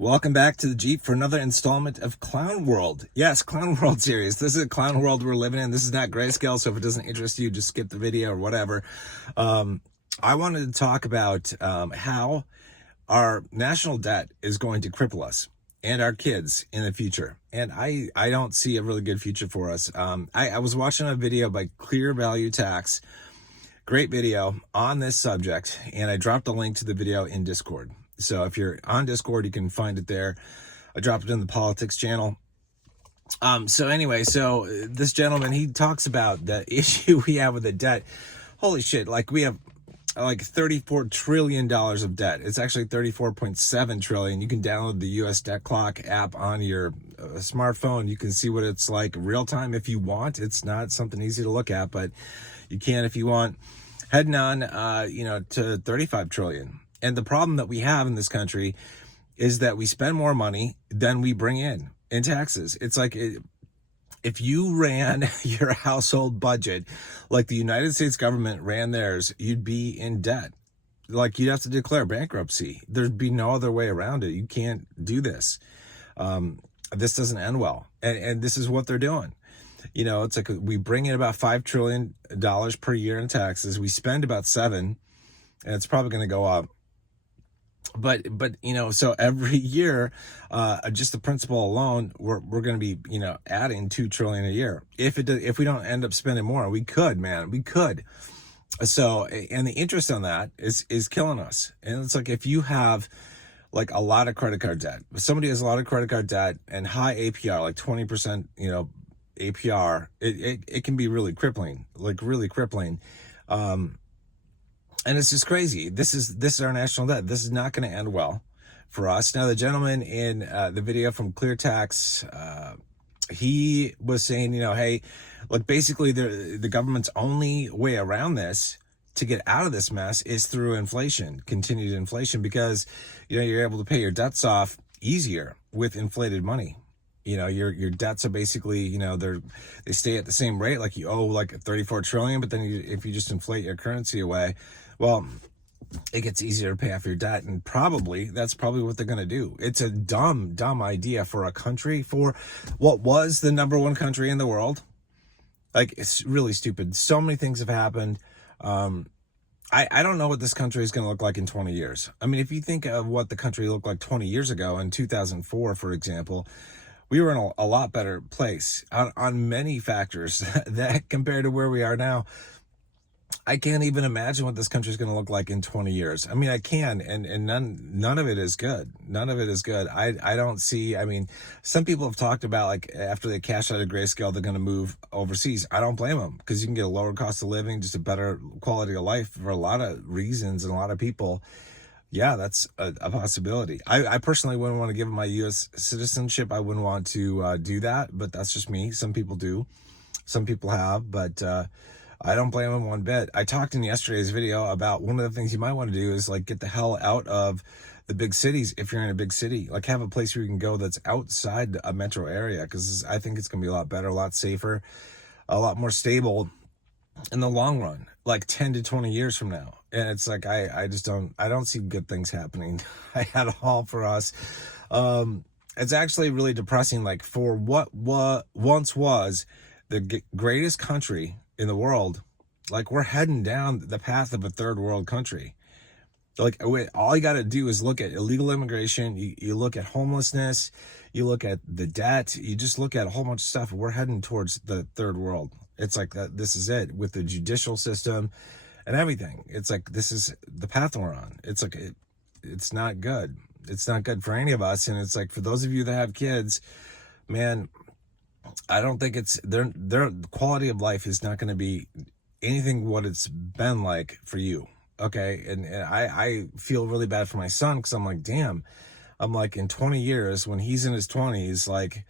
Welcome back to the Jeep for another installment of Clown World. Yes, Clown World series. This is a Clown World we're living in. This is not grayscale, so if it doesn't interest you, just skip the video or whatever. I wanted to talk about how our national debt is going to cripple us and our kids in the future. And I don't see a really good future for us. I was watching a video by Clear Value Tax, great video on this subject, and I dropped a link to the video in Discord. So if you're on Discord, you can find it there. I dropped it in the politics channel. So this gentleman, he talks about the issue we have with the debt. Holy shit, like we have like $34 trillion of debt. It's actually 34.7 trillion. You can download the US Debt Clock app on your smartphone. You can see what it's like real time if you want. It's not something easy to look at, but you can if you want. Heading on, to 35 trillion. And the problem that we have in this country is that we spend more money than we bring in taxes. It's like if you ran your household budget like the United States government ran theirs, you'd be in debt. Like you'd have to declare bankruptcy. There'd be no other way around it. You can't do this. This doesn't end well. And this is what they're doing. You know, it's like we bring in about $5 trillion per year in taxes. We spend about $7 trillion, and it's probably going to go up. But so every year, just the principal alone, we're going to be adding $2 trillion a year. If we don't end up spending more, we could. So, and the interest on that is killing us. And it's like if you have like a lot of credit card debt, if somebody has a lot of credit card debt and high APR, like 20%, APR, it can be really crippling, and it's just crazy. This is our national debt. This is not going to end well for us. Now, the gentleman in the video from Clear Tax, he was saying, hey, look, basically the government's only way around this to get out of this mess is through continued inflation, because, you're able to pay your debts off easier with inflated money. Your debts are basically, they stay at the same rate. Like you owe like 34 trillion, but then if you just inflate your currency away, well, it gets easier to pay off your debt. And that's probably what they're going to do. It's a dumb idea for a country, for what was the number one country in the world. Like, it's really stupid. So many things have happened. I don't know what this country is going to look like in 20 years. I mean, if you think of what the country looked like 20 years ago, in 2004, for example, we were in a lot better place on many factors that compared to where we are now. I can't even imagine what this country is going to look like in 20 years. I mean, I can, and none of it is good. None of it is good. I don't see, some people have talked about, like, after they cash out of grayscale, they're going to move overseas. I don't blame them, because you can get a lower cost of living, just a better quality of life for a lot of reasons and a lot of people. Yeah, that's a possibility. I personally wouldn't want to give them my U.S. citizenship. I wouldn't want to do that, but that's just me. Some people do. Some people have, but I don't blame them one bit. I talked in yesterday's video about one of the things you might want to do is like get the hell out of the big cities. If you're in a big city, like have a place where you can go that's outside a metro area, because I think it's going to be a lot better, a lot safer, a lot more stable in the long run, like 10 to 20 years from now. And it's like, I don't see good things happening at all for us. It's actually really depressing. Like, for what once was the greatest country in the world, like, we're heading down the path of a third world country. Like, all you got to do is look at illegal immigration. You look at homelessness, you look at the debt, you just look at a whole bunch of stuff. We're heading towards the third world. It's like that. This is it, with the judicial system and everything. It's like, this is the path we're on. It's like, it's not good. It's not good for any of us. And it's like, for those of you that have kids, man, I don't think their quality of life is not going to be anything what it's been like for you. Okay. And I feel really bad for my son, because I'm like, damn, I'm like, in 20 years, when he's in his 20s, like,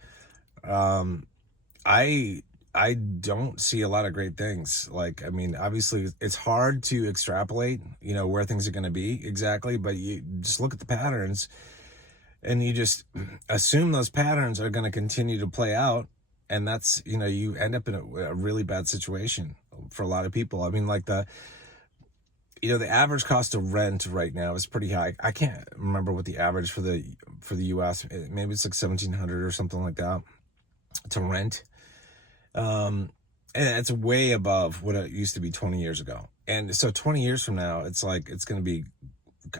I don't see a lot of great things. Like, obviously it's hard to extrapolate, where things are going to be exactly, but you just look at the patterns and you just assume those patterns are going to continue to play out. And that's, you end up in a really bad situation for a lot of people. Like The average cost of rent right now is pretty high. I can't remember what the average for the US, maybe it's like 1,700 or something like that to rent. And it's way above what it used to be 20 years ago. And so 20 years from now, it's like, it's going to be,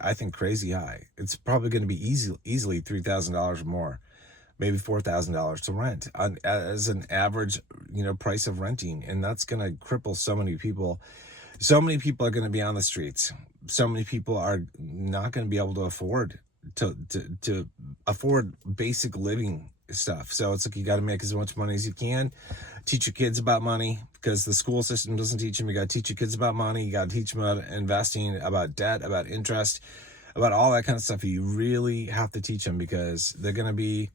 I think, crazy high. It's probably going to be easily $3,000 or more, maybe $4,000 to rent as an average, price of renting. And that's going to cripple so many people. So many people are going to be on the streets. So many people are not going to be able to afford to afford basic living stuff. So it's like, you got to make as much money as you can. Teach your kids about money, because the school system doesn't teach them. You got to teach your kids about money. You got to teach them about investing, about debt, about interest, about all that kind of stuff. You really have to teach them, because they're going to be,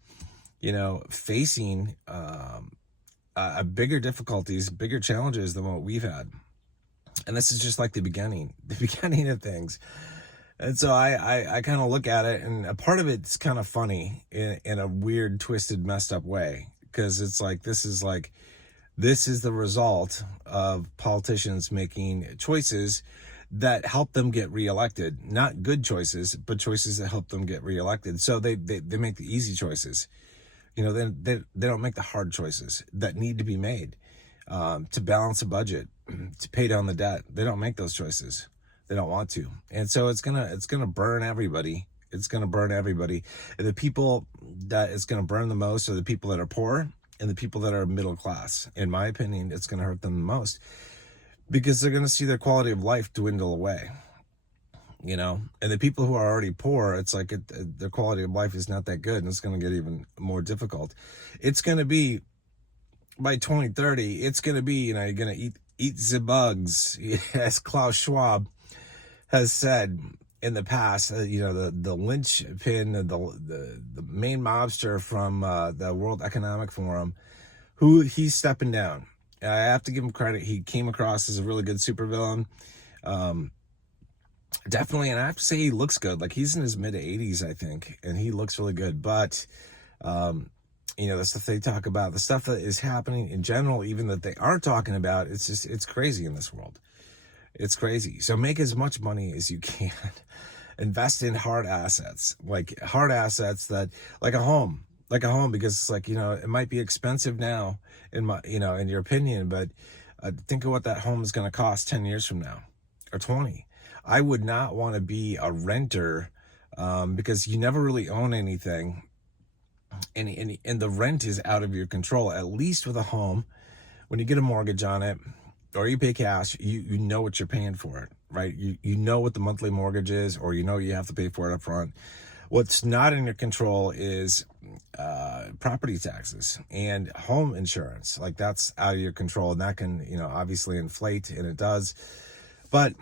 facing a bigger difficulties, bigger challenges than what we've had. And this is just like the beginning of things. And so I kind of look at it, and a part of it's kind of funny in a weird, twisted, messed up way, because it's like, this is the result of politicians making choices that help them get reelected. Not good choices, but choices that help them get reelected. So they make the easy choices. They don't make the hard choices that need to be made to balance a budget, to pay down the debt. They don't make those choices. They don't want to. And so it's gonna burn everybody. It's gonna burn everybody. And the people that it's gonna burn the most are the people that are poor and the people that are middle class. In my opinion, it's gonna hurt them the most, because they're gonna see their quality of life dwindle away. And the people who are already poor, it's like their quality of life is not that good, and it's gonna get even more difficult. It's gonna be, by 2030, it's gonna be, you're gonna eat the bugs, as Klaus Schwab has said in the past. The linchpin, the main mobster from the World Economic Forum, who he's stepping down. I have to give him credit. He came across as a really good supervillain. Definitely, and I have to say, he looks good. Like, he's in his mid 80s, I think, and he looks really good. But the stuff they talk about, the stuff that is happening in general, even that they aren't talking about, it's crazy in this world. It's crazy. So make as much money as you can. Invest in hard assets that, like a home, because it's like, it might be expensive now in your opinion, but think of what that home is going to cost 10 years from now, or 20. I would not want to be a renter, because you never really own anything. And the rent is out of your control. At least with a home, when you get a mortgage on it, or you pay cash, you know what you're paying for it, right? You know what the monthly mortgage is, or you have to pay for it up front. What's not in your control is property taxes and home insurance. Like, that's out of your control, and that can obviously inflate, and it does. But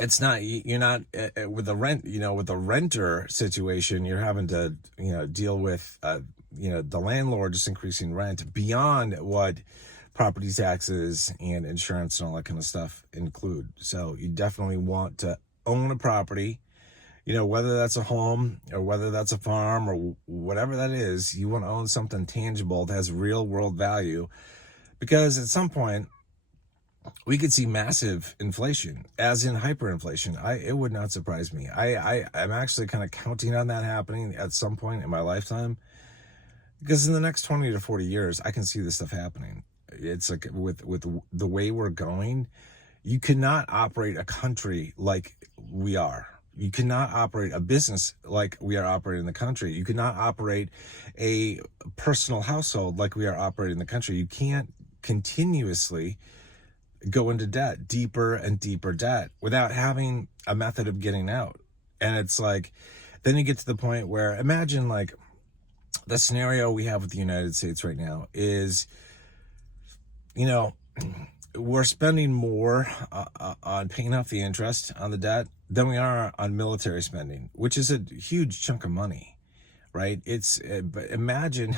it's not, you're not with the rent, with the renter situation, you're having to deal with the landlord just increasing rent beyond what property taxes and insurance and all that kind of stuff include. So you definitely want to own a property, whether that's a home or whether that's a farm or whatever that is. You want to own something tangible that has real world value, because at some point we could see massive inflation, as in hyperinflation. It would not surprise me. I'm actually kind of counting on that happening at some point in my lifetime, because in the next 20 to 40 years, I can see this stuff happening. It's like, with the way we're going, you cannot operate a country like we are. You cannot operate a business like we are operating in the country. You cannot operate a personal household like we are operating in the country. You can't continuously go into debt, deeper and deeper debt, without having a method of getting out. And it's like, then you get to the point where, imagine like the scenario we have with the United States right now is, we're spending more on paying off the interest on the debt than we are on military spending, which is a huge chunk of money, right? But imagine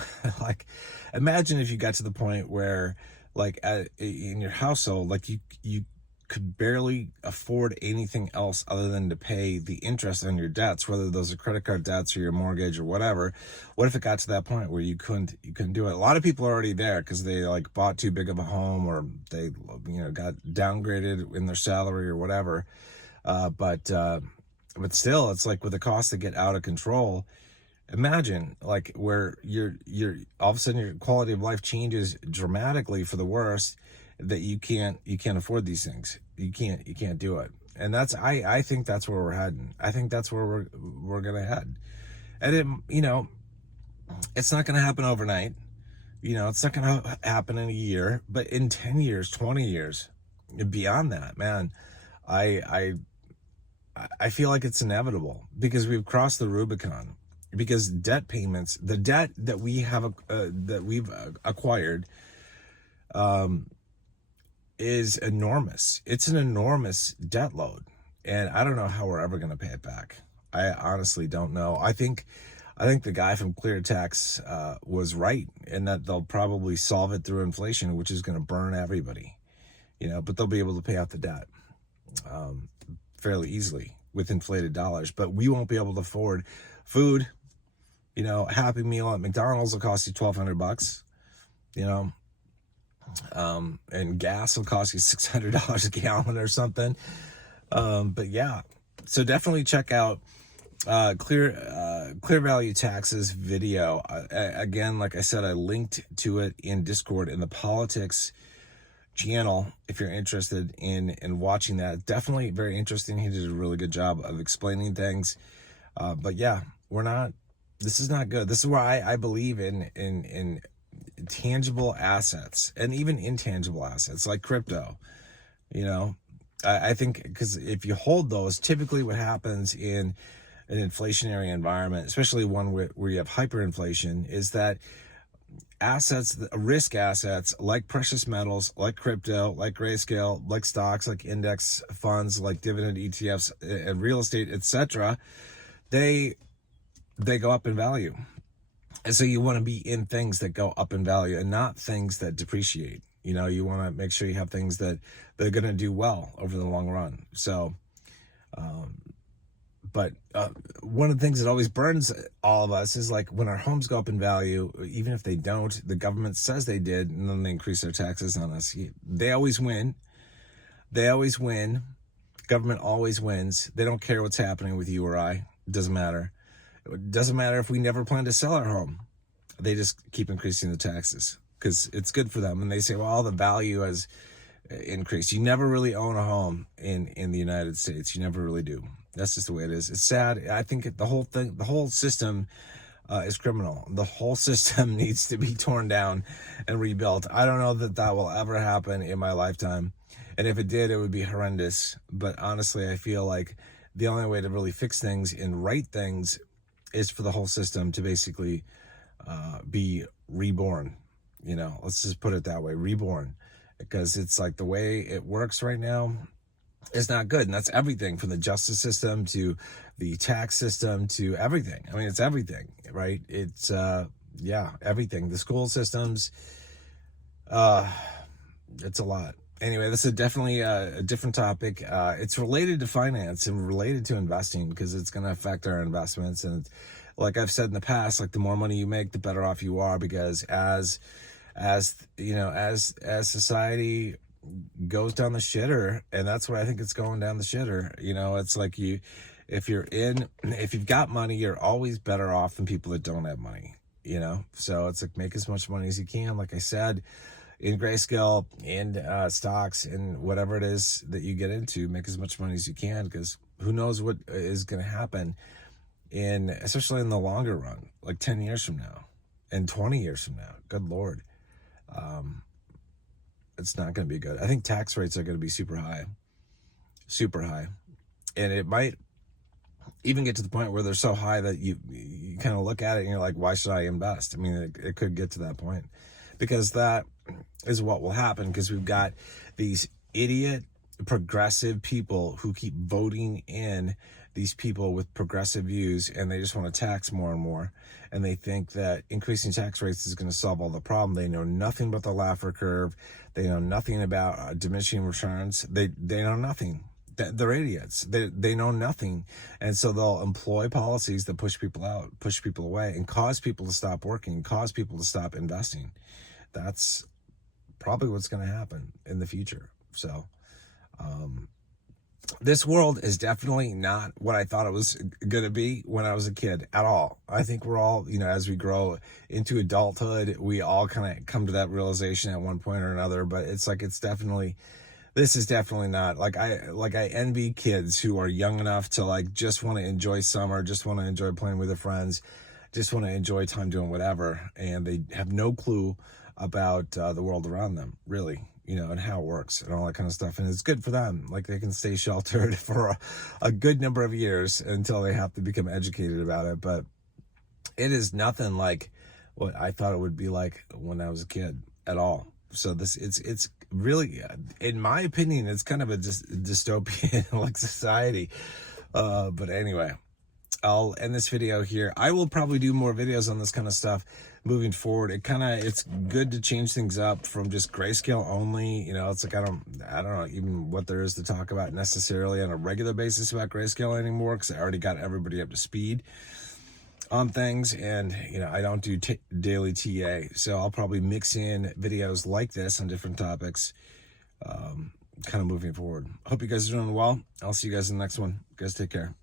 if you got to the point where, like, in your household, like, you could barely afford anything else other than to pay the interest on your debts, whether those are credit card debts or your mortgage or whatever. What if it got to that point where you couldn't do it? A lot of people are already there because they like bought too big of a home, or they got downgraded in their salary or whatever. But still, it's like with the costs that get out of control. Imagine like where you're all of a sudden your quality of life changes dramatically for the worse, that you can't afford these things. You can't do it. And I think that's where we're heading. I think that's where we're gonna head. And it's not gonna happen overnight. It's not gonna happen in a year, but in 10 years, 20 years, beyond that, man, I I feel like it's inevitable because we've crossed the Rubicon. Because debt payments, the debt that we've acquired, is enormous. It's an enormous debt load, and I don't know how we're ever going to pay it back. I honestly don't know. I think the guy from ClearTax was right in that they'll probably solve it through inflation, which is going to burn everybody. But they'll be able to pay out the debt fairly easily with inflated dollars. But we won't be able to afford food. A Happy Meal at McDonald's will cost you $1,200. And gas will cost you $600 a gallon or something. But yeah, so definitely check out Clear Value Taxes video. Again, like I said, I linked to it in Discord in the politics channel if you're interested in watching that. Definitely very interesting. He did a really good job of explaining things. But yeah, this is not good. This is where I believe in tangible assets and even intangible assets like crypto. I think because if you hold those, typically what happens in an inflationary environment, especially one where you have hyperinflation, is that risk assets like precious metals, like crypto, like grayscale, like stocks, like index funds, like dividend ETFs and real estate, etc., they go up in value. And so you want to be in things that go up in value and not things that depreciate. You want to make sure you have things that they're going to do well over the long run. So, but one of the things that always burns all of us is like when our homes go up in value, even if they don't, the government says they did, and then they increase their taxes on us. They always win. They always win. Government always wins. They don't care what's happening with you or I. It doesn't matter. It doesn't matter if we never plan to sell our home. They just keep increasing the taxes because it's good for them. And they say, well, all the value has increased. You never really own a home in the United States. You never really do. That's just the way it is. It's sad. I think the whole system is criminal. The whole system needs to be torn down and rebuilt. I don't know that will ever happen in my lifetime. And if it did, it would be horrendous. But honestly, I feel like the only way to really fix things and right things is for the whole system to basically be reborn. Let's just put it that way, reborn. Because it's like the way it works right now is not good. And that's everything from the justice system to the tax system to everything. I mean, it's everything, right? It's, everything. The school systems, it's a lot. Anyway, this is definitely a different topic. It's related to finance and related to investing because it's going to affect our investments. And like I've said in the past, like the more money you make, the better off you are, because as society goes down the shitter, and that's where I think it's going down the shitter. It's like if you've got money, you're always better off than people that don't have money. So it's like make as much money as you can. Like I said, in grayscale and stocks and whatever it is that you get into, make as much money as you can, because who knows what is going to happen especially in the longer run, like 10 years from now and 20 years from now. Good Lord. It's not going to be good. I think tax rates are going to be super high. And it might even get to the point where they're so high that you kind of look at it and you're like, why should I invest? I mean, it could get to that point, because that is what will happen, because we've got these idiot progressive people who keep voting in these people with progressive views, and they just want to tax more and more, and they think that increasing tax rates is going to solve all the problem. They know nothing about the Laffer curve. They know nothing about diminishing returns. They know nothing. They're idiots. They know nothing, and so they'll employ policies that push people out, push people away, and cause people to stop working, cause people to stop investing. That's probably what's going to happen in the future. So this world is definitely not what I thought it was going to be when I was a kid at all. I think we're all, you know, as we grow into adulthood, we all kind of come to that realization at one point or another, but it's like, this is definitely not I envy kids who are young enough to like just want to enjoy summer, just want to enjoy playing with their friends, just want to enjoy time doing whatever, and they have no clue about the world around them, really, you know, and how it works and all that kind of stuff. And it's good for them. Like they can stay sheltered for a good number of years until they have to become educated about it. But it is nothing like what I thought it would be like when I was a kid at all. So it's really, in my opinion, it's kind of a dystopian like society. But anyway, I'll end this video here. I will probably do more videos on this kind of stuff moving forward. It's good to change things up from just grayscale only. You know, it's like I don't know even what there is to talk about necessarily on a regular basis about grayscale anymore, because I already got everybody up to speed on things, and you know, I don't do daily TA, so I'll probably mix in videos like this on different topics, kind of moving forward. Hope you guys are doing well. I'll see you guys in the next one. You guys take care.